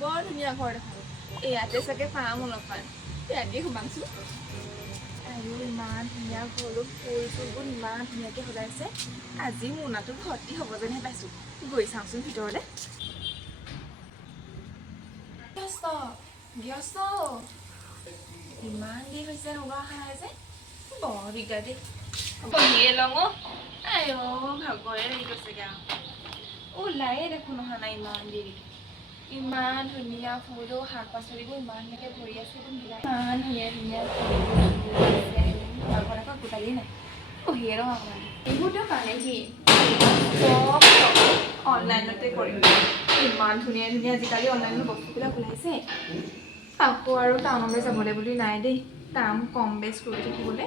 বৰ ধুনীয়া ঘৰ দেখোন ইয়াতে চাগে পাম অলপমান ইয়াতে সোমাইছোঁ আৰু ইমান ধুনীয়া ঘৰো ফুল চুলবোৰ ইমান ধুনীয়াকৈ সজাইছে আজি মোনাটো ভৰ্তি হ'ব যেনহে পাইছোঁ গৈ চাওঁচোন ভিতৰলৈ ব্যস্ত ব্যস্ত ইমান দেৰি হৈছে লগা অহা নাই যে বৰ দিগদাৰ দেই বহিয়ে লওঁ আই ভাগৰে লাগি গৈছেগৈ আৰু ওলায়ে দেখোন অহা নাই ইমান দেৰি ইমান ধুনীয়া ফুল শাক পাচলিবোৰ ইমান ধুনীয়াকৈ ভৰি আছে ইমান ধুনীয়া ধুনীয়া ফুলবোৰ আকৌ গোটালি নাই বহিয়ে লওঁ অকণমান এইবোৰতো মানে কি চব অনলাইনতে কৰিম ইমান ধুনীয়া ধুনীয়া আজিকালি অনলাইনত বস্তুবিলাক ওলাইছে আকৌ আৰু টাউনলৈ যাবলৈ বুলি নাই দেই দাম কম বেছ কৰি থাকিবলৈ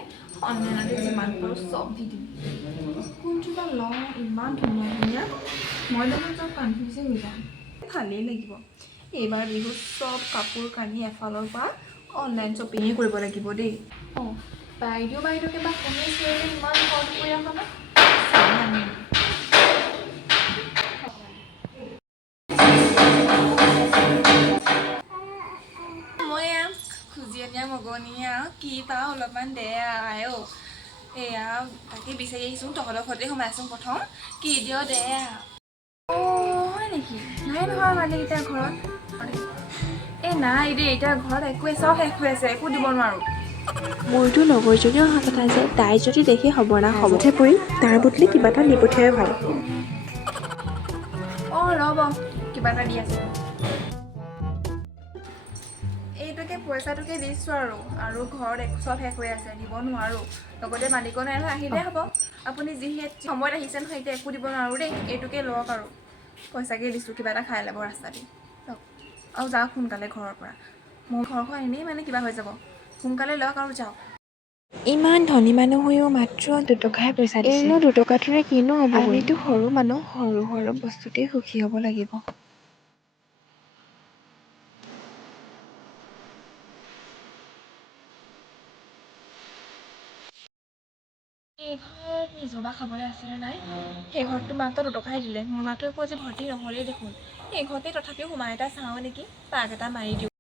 অনলাইনতে যিমান পাৰোঁ চব দি দিম কোনটো বা লওঁ ইমান ধুনীয়া ধুনীয়া মই দেখোন চব কনফিউজে মিলাম ভালেই লাগিব এইবাৰ বিহুত চব কাপোৰ কানি এফালৰ পৰা অনলাইন শ্বপিঙেই কৰিব লাগিব দেই অঁ বাইদেউ কিবা শুনিছে ইমান ঘৰ কৰি আহা মই খুজি আনিয়া মগনীয়া কি পাওঁ অলপমান দে আই এয়া তাকে বিচাৰি আহিছোঁ তহঁতৰ ঘৰতে সোমাইছোঁ প্ৰথম কি দিয় দে হয় নেকি নাই নহয় মানে এতিয়া ঘৰত নাই দেই এতিয়া ঘৰত একোৱে চব শেষ হৈ আছে একো দিব নোৱাৰোঁ মোৰতো লগৰজনীও অহা কথা আছে তাই যদি দেখি সৰ্বনাশ হ'বহে পৰিম তাৰ বদলি কিবা এটা দি পঠিয়াই ভাল ৰ'ব কিবা এটা দি আছোঁ এইটোকে পইচাটোকে দিছোঁ আৰু ঘৰত চব শেষ হৈ আছে দিব নোৱাৰোঁ লগতে মালিকো নাই নহয় আহিলে হ'ব আপুনি যিহেতু সময়ত আহিছে নহয় এতিয়া একো দিব নোৱাৰোঁ দেই এইটোকে লওক আৰু পইচাকে দিছোঁ কিবা এটা খাই ল'ব ৰাস্তাতে লওক আৰু যাওক সোনকালে ঘৰৰ পৰা মোৰ ঘৰখন এনেই মানে কিবা হৈ যাব সোনকালে লওক আৰু যাওক ইমান ধনী মানুহ হৈও মাত্ৰ 2 টকাহে পইচা দিছে এইনো 2 টকাটোৰে কিনো হ'ব আমিতো সৰু মানুহ সৰু সৰু বস্তুতেই সুখী হ'ব লাগিব এই ঘৰত নিজবা খাবলৈ আছিলে নাই সেই ঘৰটো মাত্ৰ 2 টকাহে দিলে মোৰ মাতো একো আজি ভৰ্তি নহ'লেই দেখোন এই ঘৰতে তথাপিও সোমাই এটা চাওঁ নেকি পাক এটা মাৰি দিওঁ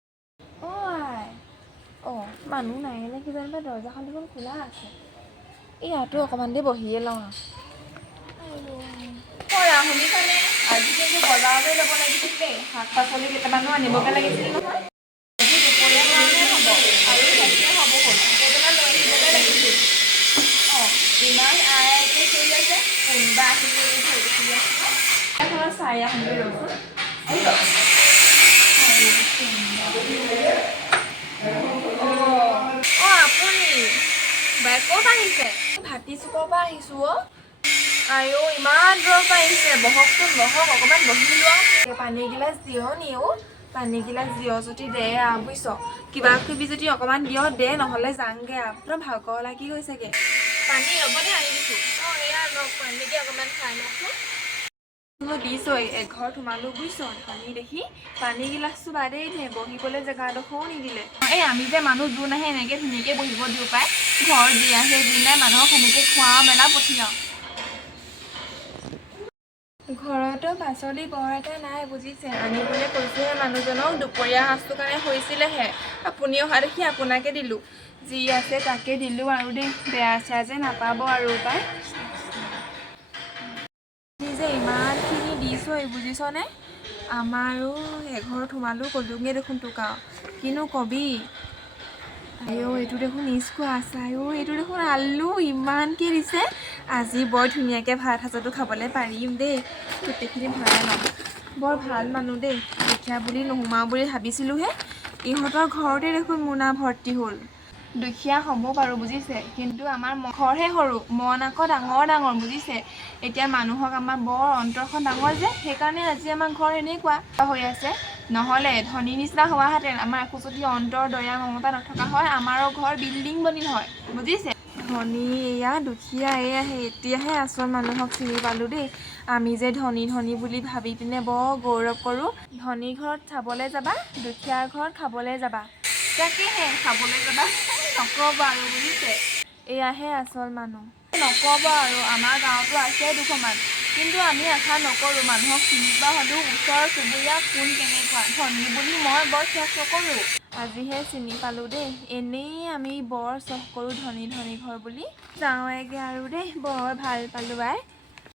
মানুহ নাই নে কি জানিবা দৰ্জাখন দেখোন খোলা আছে ইয়াতো অকণমান দেৰি বহিয়ে লওঁ শুনিছানে আজি কিন্তু বজাৰলৈ যাব লাগিছিল দেই শাক পাচলি কেইটামানো আনিবগৈ লাগিছিল নহয় আজি দুপৰীয়াৰ কাৰণে হ'ব আৰু শেষে হ'ব হ'ল কেইটামান লৈ আহিবগৈ লাগিছিল ইমান আইকে চলি আছে কোনোবা আহিলে এখনত চাই আহোঁগৈ ৰচোন আপুনি বাইক ক'ত আহিছে ভাটিচুকৰ পৰা আহিছোঁ আইও ইমান দূৰৰ পৰা আহিছে বহকচোন বহক অকণমান বহি লোৱা পানী গিলাচ দিয় নি পানী গিলাচ দিয় যদি দে বুজিছ কিবা কিবি যদি অকণমান দিয় দে নহ'লে যাংগে আপোনাৰ ভাগৰ লাগি গৈছেগৈ পানী ল'বনে আনি দিছোঁ এয়া লওক পানীকে অকণমান খাই লওকচোন মই দিছোঁ এঘৰত সোমালোঁ বুজিছ ধনী দেখি পানী গিলাচটো বাদেই দিয়ে বহিবলৈ জেগাডোখৰো নিদিলে আমি যে মানুহ যোন আহে এনেকৈ ধুনীয়াকৈ বহিব দিওঁ পায় ঘৰত দি আহে যি নাই মানুহক সেনেকৈ খোৱা মেলা পঠিয়াওঁ ঘৰতো পাচলি বৰ এটা নাই বুজিছে আনিবলৈ কৈছোঁহে মানুহজনক দুপৰীয়া সাঁজটোৰ কাৰণে হৈছিলেহে আপুনি অহা দেখি আপোনাকে দিলোঁ যি আছে তাকে দিলোঁ আৰু দেই বেয়া চেয়া যে নাপাব আৰু পাই যে ইমানখিনি দিছোঁ বুজিছনে আমাৰো এঘৰত সোমালোঁ ক'লোঁগৈ দেখোন তোক কিনো কবি এইটো দেখোন স্কোৱা আছে এইটো দেখোন আলু ইমানকৈ দিছে আজি বৰ ধুনীয়াকৈ ভাত সাজতো খাবলৈ পাৰিম দেই গোটেইখিনি ভৰাই লওঁ বৰ ভাল মানুহ দেই দুখীয়া বুলি নোসোমাওঁ বুলি ভাবিছিলোঁহে ইহঁতৰ ঘৰতে দেখোন মোনা ভৰ্তি হ'ল দুখীয়া হ'ব বাৰু বুজিছে কিন্তু আমাৰ ঘৰহে সৰু মন আকৌ ডাঙৰ ডাঙৰ বুজিছে এতিয়া মানুহক আমাৰ বৰ অন্তৰখন ডাঙৰ যে সেইকাৰণে আজি আমাৰ ঘৰ এনেকুৱা হৈ আছে নহ'লে ধনী নিচিনা হোৱাহেঁতেন আমাৰ একো যদি অন্তৰ দয়া মমতা নথকা হয় আমাৰো ঘৰ বিল্ডিং বনিল হয় বুজিছে ধনী এয়া দুখীয়া এয়াহে এতিয়াহে আচল মানুহক চিনি পালোঁ দেই আমি যে ধনী ধনী বুলি ভাবি পিনে বৰ গৌৰৱ কৰোঁ ধনী ঘৰত চাবলৈ যাবা দুখীয়াৰ ঘৰত খাবলৈ যাবা তাকেহে খাবলৈ যাবা নক'ব আৰু বুজিছে এয়াহে আচল মানুহ নক'ব আৰু আমাৰ গাঁৱতো আছে দুখনমান কিন্তু আমি আশা নকৰোঁ মানুহক চিনিবা হ'লেও ওচৰ চুবুৰীয়া কোন কেনেকুৱা ধনী বুলি মই বৰ চখ নকৰোঁ। আজিহে চিনি পালোঁ দেই, এনেই আমি বৰ চখ কৰোঁ ধনী ঘৰ বুলি। যাওঁৱেগে আৰু দেই, বৰ ভাল পালোঁ আই।